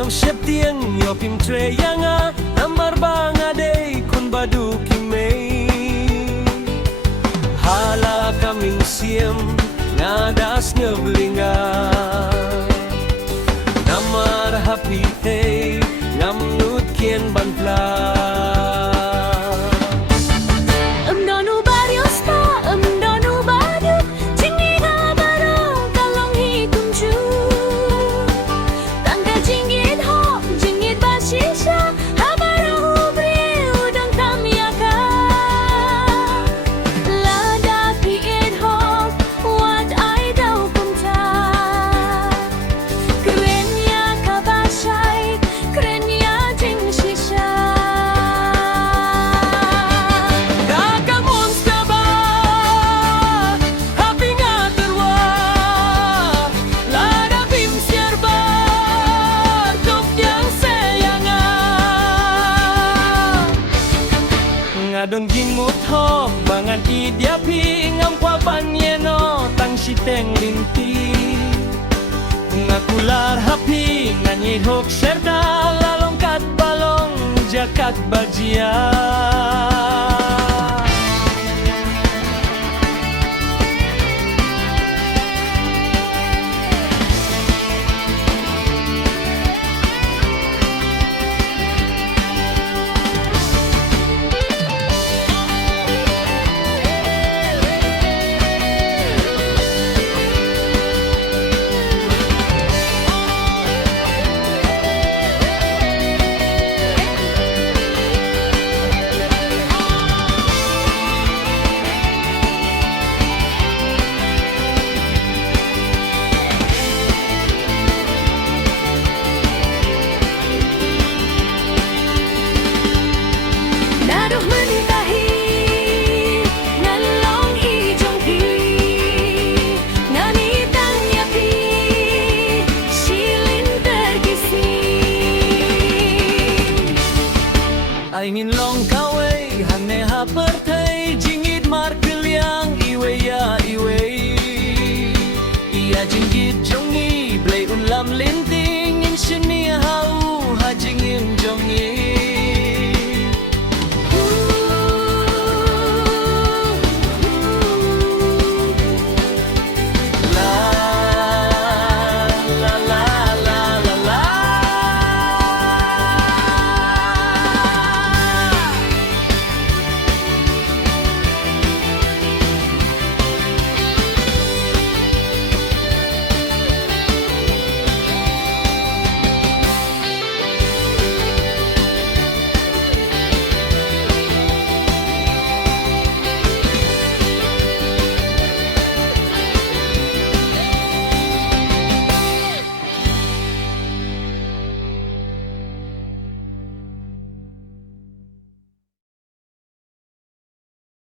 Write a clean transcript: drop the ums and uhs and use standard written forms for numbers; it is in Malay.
ngam siap tiang yo pim tre yanga amar banga day kun badu kimei hala kaming siem ngadas ngeblinga namar hapite ngamnut kien banpla. Ngadon gingut ho bangan idiapi ngam kwa banyeno tang siteng linti ngakular hapi nganyid hok serta lalongkat balong jakat bajia. Aingin long kawai hane hapertai jingit mar keliang iwe ya iwe ia jingit jongi blai ulam linting in sini hau ha jingim jongi